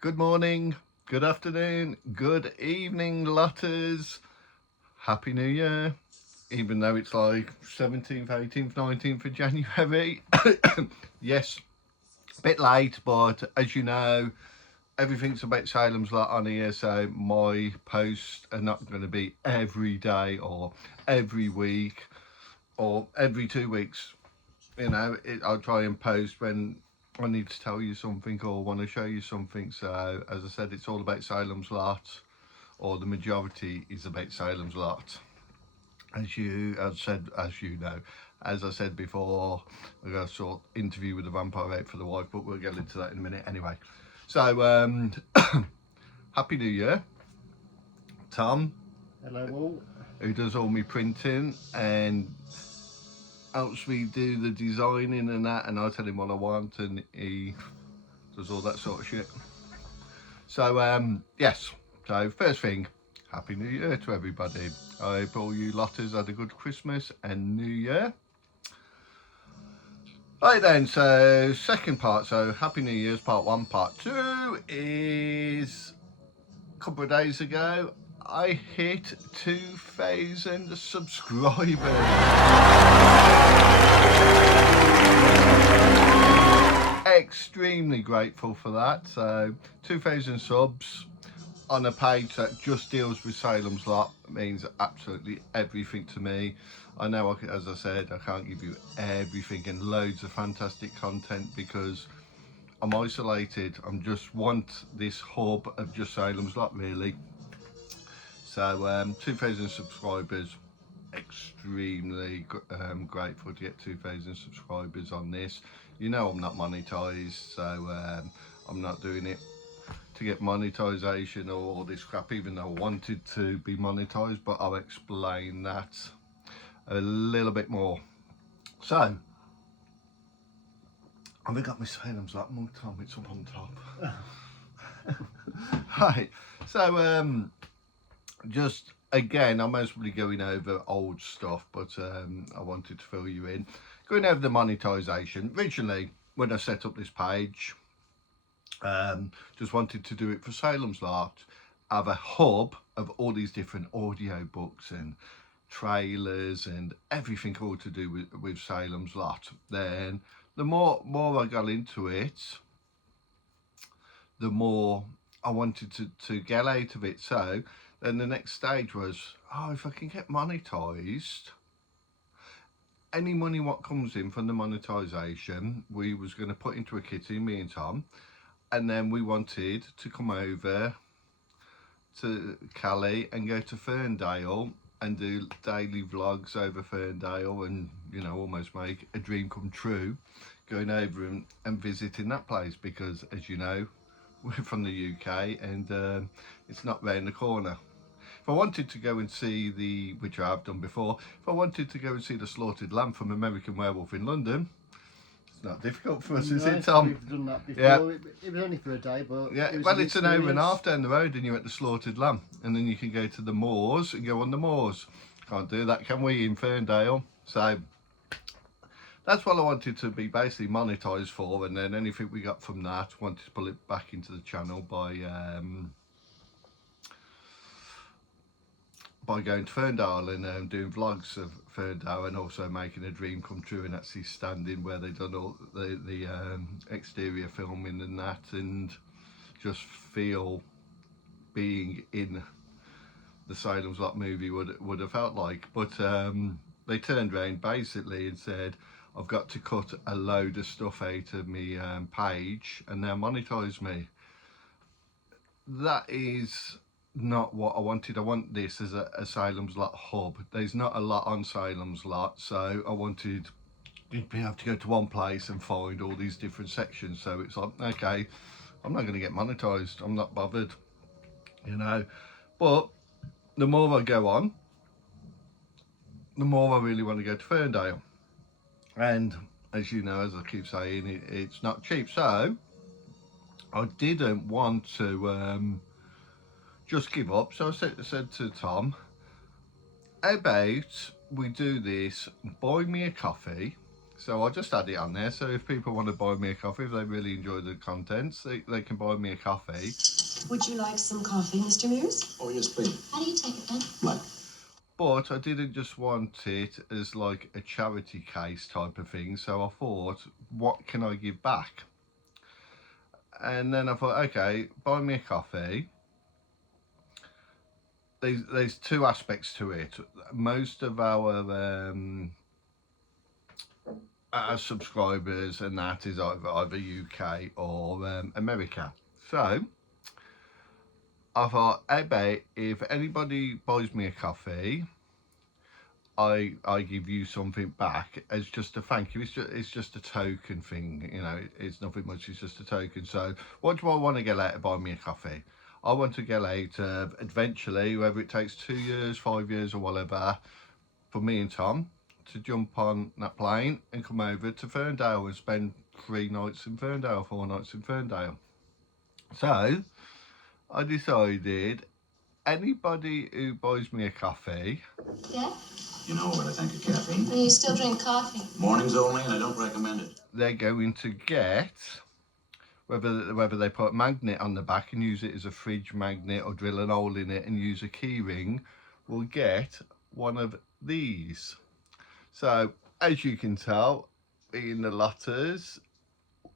Good morning, good afternoon, good evening, lotters. Happy New Year. Even though it's like 17th, 18th, 19th of January. Yes, a bit late, but as you know, everything's about Salem's Lot on here, so my posts are not going to be every day or every week or every 2 weeks. I'll try and post when I need to tell you something or want to show you something. So, as I said, it's all about Salem's Lot, or the majority is about Salem's Lot. As I said before, I got a sort of interview with the vampire out for the wife, but we'll get into that in a minute anyway. So, Happy New Year, Tom. Hello all. Who does all my printing and helps me do the designing and that, and I tell him what I want, and he does all that sort of shit. So, yes. So, first thing, Happy New Year to everybody. I hope all you lotters had a good Christmas and New Year. Right then, so second part, so Happy New Year's part 1. Part 2 is a couple of days ago, I hit 2,000 subscribers. Extremely grateful for that. So 2,000 subs on a page that just deals with Salem's Lot means absolutely everything to me. I know, as I said, I can't give you everything and loads of fantastic content because I'm isolated. I just want this hub of just Salem's Lot, really. So 2,000 subscribers, extremely grateful to get 2,000 subscribers on this. You know I'm not monetized, so I'm not doing it to get monetization or all this crap, even though I wanted to be monetized, but I'll explain that a little bit more. So I've got my Salem's Lot mug, Tom, it's up on top. Right, so just again, I'm mostly going over old stuff, but I wanted to fill you in. Going over the monetization. Originally, when I set up this page, just wanted to do it for Salem's Lot, have a hub of all these different audio books and trailers and everything all to do with Salem's Lot. Then the more I got into it, the more I wanted to get out of it. So then the next stage was, if I can get monetized, any money what comes in from the monetization, we was going to put into a kitty, me and Tom, and then we wanted to come over to Cali and go to Ferndale and do daily vlogs over Ferndale, and almost make a dream come true, going over and visiting that place, because as you know, we're from the UK and it's not round the corner. If I wanted to go and see which I have done before, if I wanted to go and see the slaughtered lamb from American Werewolf in London, it's not difficult for us, is it, Tom? We've done that before. Yeah. It was only for a day, but yeah, it's an hour and a half down the road, and you're at the slaughtered lamb, and then you can go to the moors and go on the moors. Can't do that, can we, in Ferndale? So that's what I wanted to be basically monetized for, and then anything we got from that, wanted to pull it back into the channel by going to Ferndale and doing vlogs of Ferndale, and also making a dream come true and actually standing where they done all the exterior filming and that, and just feel being in the Salem's Lot movie would have felt like. But they turned around basically and said, I've got to cut a load of stuff out of me page and now monetize me. That is not what I wanted. I want this as a Salem's Lot hub. There's not a lot on Salem's Lot, so I wanted to be able to go to one place and find all these different sections. So it's like, okay, I'm not going to get monetized, I'm not bothered, but the more I go on, the more I really want to go to Ferndale. And as you know, as I keep saying, it's not cheap. So I didn't want to just give up. So I said to Tom, how about we do this, buy me a coffee, So I just add it on there. So if people want to buy me a coffee, if they really enjoy the contents, they can buy me a coffee. Would you like some coffee, Mr. Mears? Oh, yes, please. How do you take it, Ben? Black. But I didn't just want it as like a charity case type of thing. So I thought, what can I give back? And then I thought, okay, buy me a coffee. There's two aspects to it. Most of our subscribers and that is either UK or America. So I thought, hey, babe, if anybody buys me a coffee, I give you something back as just a thank you. It's just a token thing, you know. It's nothing much. It's just a token. So what do I want to get out of buying me a coffee? I want to get out of eventually, whether it takes 2 years, 5 years, or whatever, for me and Tom to jump on that plane and come over to Ferndale and spend 3 nights in Ferndale, 4 nights in Ferndale. So I decided anybody who buys me a coffee. Yeah? You know what I think of caffeine? And you still drink coffee? Mornings only, and I don't recommend it. They're going to get, whether they put a magnet on the back and use it as a fridge magnet or drill an hole in it and use a key ring, will get one of these. So as you can tell in the letters,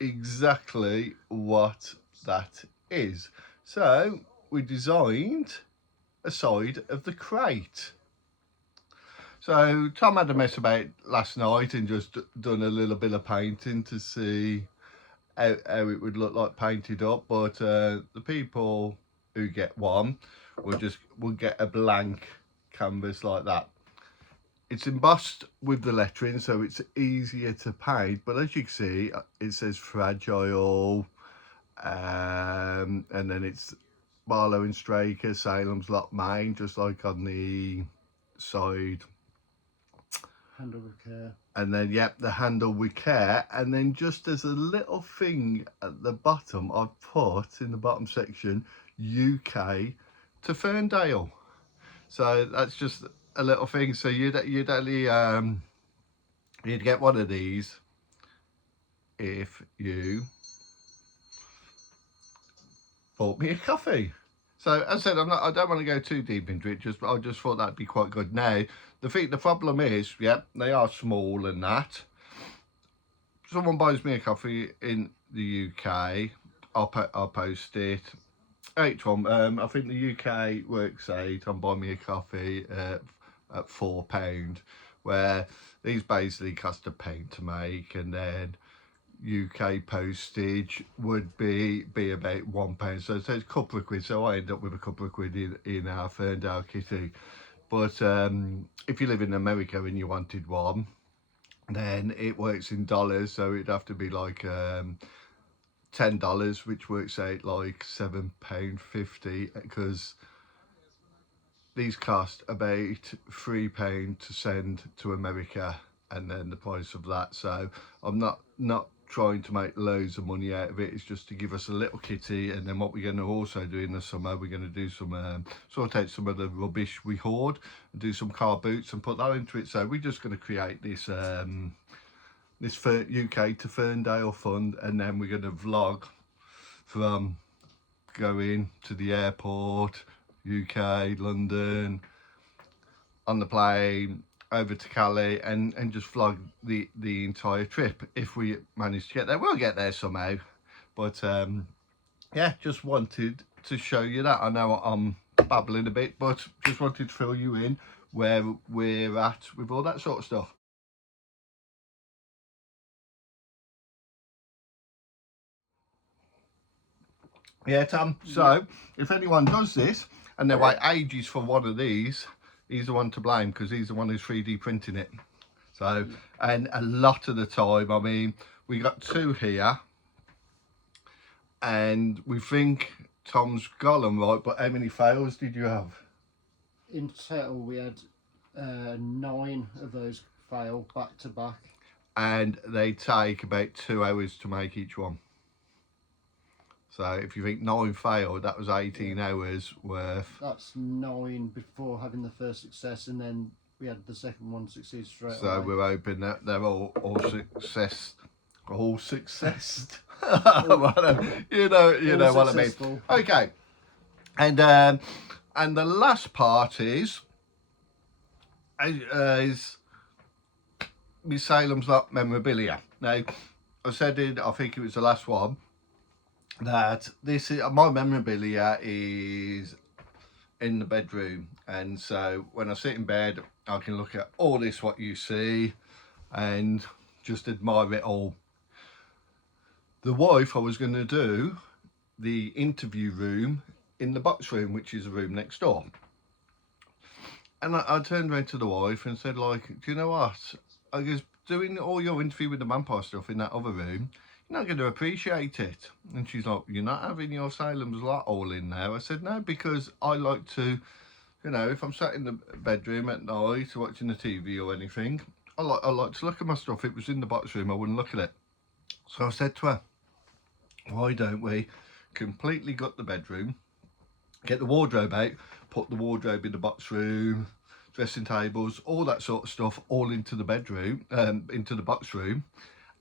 exactly what that is. So we designed a side of the crate. So Tom had a mess about last night and just done a little bit of painting to see how it would look like painted up, but the people who get one will get a blank canvas like that. It's embossed with the lettering, so it's easier to paint, but as you can see, it says fragile, and then it's Barlow and Straker, Salem's Lot, Maine, just like on the side. Handle with care. And then, yep, the handle with care. And then just as a little thing at the bottom, I've put in the bottom section, UK to Ferndale. So that's just a little thing. So you'd only, you'd get one of these if you bought me a coffee. So as I said, I don't want to go too deep into it. I just thought that'd be quite good. Now, the problem is, yeah, they are small and that. Someone buys me a coffee in the UK, I'll post it. Each one, I think the UK works out on buy me a coffee at £4, where these basically cost £1 to make, and then UK postage would be about £1. So it's a couple of quid. So I end up with a couple of quid in our Ferndale kitty. But if you live in America and you wanted one, then it works in dollars. So it'd have to be like $10, which works out like £7.50, because these cost about £3 to send to America, and then the price of that. So I'm not trying to make loads of money out of it. It's just to give us a little kitty, and then what we're going to also do in the summer, we're going to do some sort out some of the rubbish we hoard and do some car boots and put that into it. So we're just going to create this UK to Ferndale fund, and then we're going to vlog from going to the airport, UK, London, on the plane over to Cali, and just vlog the entire trip. If we manage to get there, we'll get there somehow. But yeah, just wanted to show you that. I know I'm babbling a bit, but just wanted to fill you in where we're at with all that sort of stuff. Yeah, Tom. So if anyone does this and they wait ages for one of these, he's the one to blame, because he's the one who's 3D printing it. So, and a lot of the time, I mean, we got 2 here, and we think Tom's got them right, but how many fails did you have? In total, we had 9 of those fail back to back. And they take about 2 hours to make each one. So if you think 9 failed, that was 18 hours worth. That's 9 before having the first success, and then we had the second one succeed straight So away. we're hoping that they're all success. Whatever. You know what I mean. Successful. Okay, and the last part is Miss Salem's Lot memorabilia. Now, I said I think it was the last one, that this is my memorabilia is in the bedroom, and so when I sit in bed I can look at all this what you see and just admire it all. The wife, I was going to do the interview room in the box room, which is a room next door, and I turned around to the wife and said, like, do you know what, I was doing all your interview with the vampire stuff in that other room, you're not going to appreciate it. And she's like, you're not having your Salem's Lot all in there? I said, no, because I like to, you know, if I'm sat in the bedroom at night watching the TV or anything, I like to look at my stuff. It was in the box room, I wouldn't look at it. So I said to her, why don't we completely gut the bedroom, get the wardrobe out, put the wardrobe in the box room, dressing tables, all that sort of stuff, all into the bedroom, into the box room.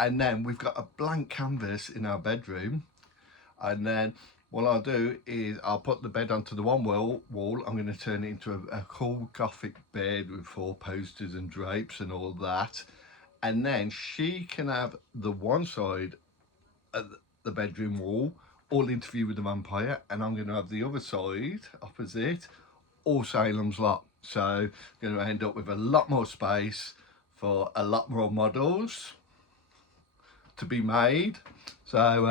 And then we've got a blank canvas in our bedroom. And then what I'll do is I'll put the bed onto the one wall. I'm going to turn it into a cool gothic bed with 4 posters and drapes and all that. And then she can have the one side of the bedroom wall, all interview with the vampire, and I'm going to have the other side opposite, all Salem's Lot. So I'm going to end up with a lot more space for a lot more models to be made. So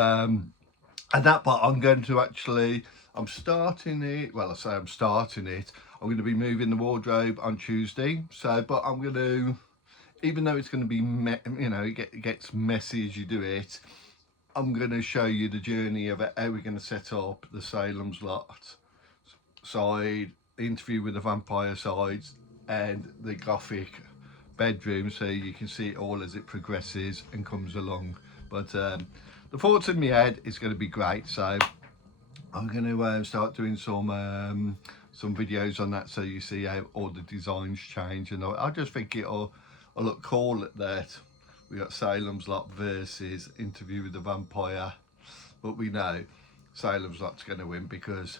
and that part I'm going to actually, I'm starting it, well I say I'm starting it, I'm going to be moving the wardrobe on Tuesday. So, but I'm going to, even though it's going to be, you know, it gets messy as you do it, I'm going to show you the journey of it, how we're going to set up the Salem's Lot side, the interview with the vampire sides, and the gothic bedroom, so you can see it all as it progresses and comes along. But the thoughts in my head is going to be great, so I'm going to start doing some videos on that, so you see how all the designs change. And I just think it'll look cool that we got Salem's Lot versus interview with the vampire, but we know Salem's Lot's going to win because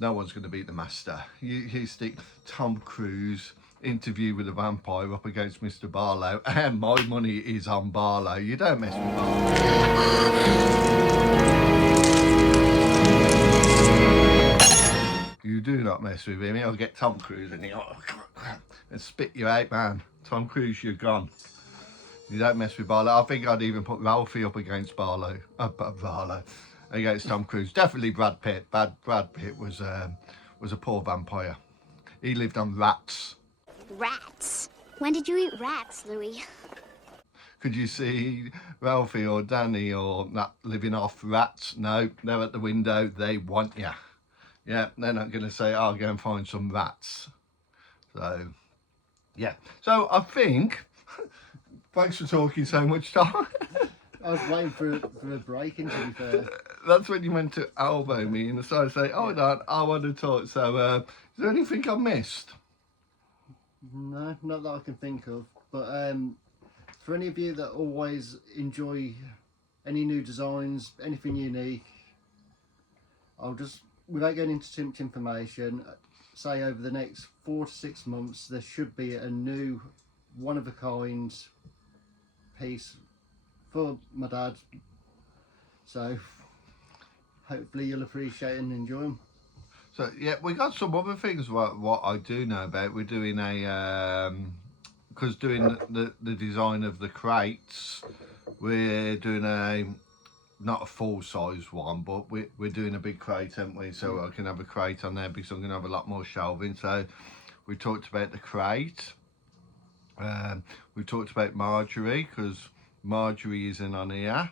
no one's going to beat the master. You stick Tom Cruise interview with a vampire up against Mr. Barlow, and my money is on Barlow. You don't mess with Barlow. You do not mess with him. He'll get Tom Cruise and and spit you out, man. Tom Cruise, you're gone. You don't mess with Barlow. I think I'd even put Ralphie up against Barlow. Against Tom Cruise. Definitely Brad Pitt. Brad Pitt was a poor vampire. He lived on rats. Rats? When did you eat rats, Louis? Could you see Ralphie or Danny or that living off rats? No, they're at the window. They want you. Yeah, they're not going to say, I'll go and find some rats. So, yeah. So I think, thanks for talking so much, Tom. I was waiting for a break, in, to be fair. That's when you meant to elbow me and so I say, oh, no, I want to talk. So, is there anything I missed? No, not that I can think of. But for any of you that always enjoy any new designs, anything unique, I'll just, without going into too much information, say over the next 4 to 6 months there should be a new one-of-a-kind piece for my dad. So hopefully you'll appreciate and enjoy them. So yeah, we got some other things. What I do know about, we're doing a because doing the design of the crates, we're doing a not a full size one, but we're doing a big crate, aren't we? So I can have a crate on there because I'm going to have a lot more shelving. So we talked about the crate. We talked about Marjorie because Marjorie isn't on here.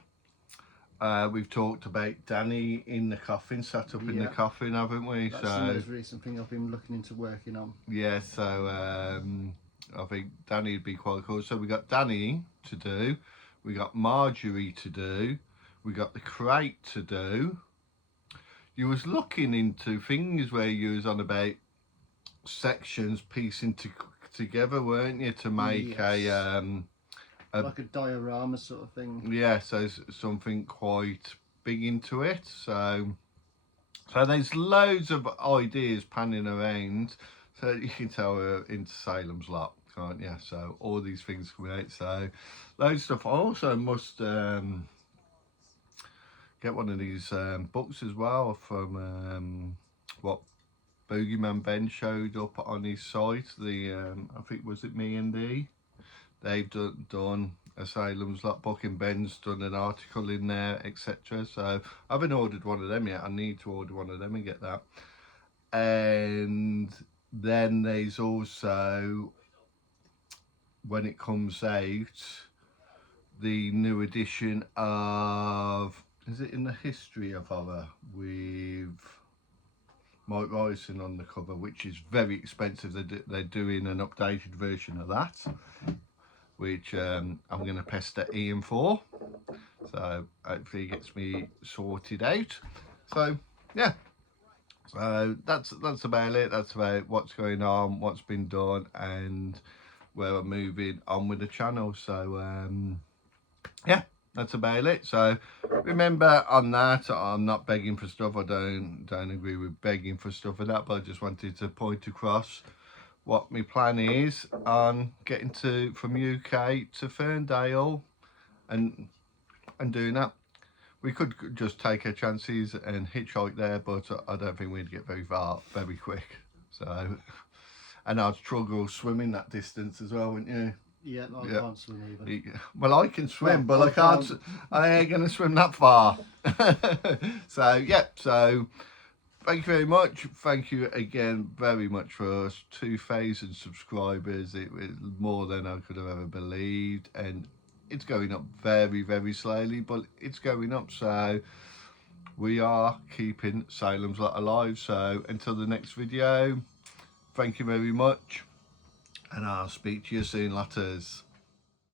We've talked about Danny in the coffin, sat up in the coffin, haven't we? That's the most recent thing I've been looking into working on. Yeah, so I think Danny would be quite cool. So we got Danny to do, we got Marjorie to do, we got the crate to do. You was looking into things where you was on about sections piecing together, weren't you, to make Yes. Like a diorama sort of thing. yeah, so something quite big into it. So there's loads of ideas panning around. So you can tell we're into Salem's Lot, can't you? So all these things coming out. So loads of stuff. I also must get one of these books as well from what Boogeyman Ben showed up on his site. The I think was it Me and D. They've done a Salem's Lot book, and Ben's done an article in there, etc. So I haven't ordered one of them yet. I need to order one of them and get that. And then there's also, when it comes out, the new edition of, is it In the History of Horror, with Mike Ryson on the cover, which is very expensive. They're doing an updated version of that, which I'm going to pester Ian for. So hopefully he gets me sorted out. So yeah, so that's about it. That's about what's going on, what's been done, and where we're moving on with the channel. So yeah, that's about it. So remember, on that, I'm not begging for stuff. I don't agree with begging for stuff for that, but I just wanted to point across what my plan is on getting from UK to Ferndale and doing that. We could just take our chances and hitchhike there, but I don't think we'd get very far very quick. So, and I'd struggle swimming that distance as well, wouldn't you? Yeah, I can't swim either. Well, I can swim, Well, but I can't. I ain't gonna swim that far. So yeah. So thank you very much. Thank you again very much for us 2,000 subscribers. It was more than I could have ever believed, and it's going up very, very slowly, but it's going up. So we are keeping Salem's Lot alive. So until the next video, thank you very much, and I'll speak to you soon, latters.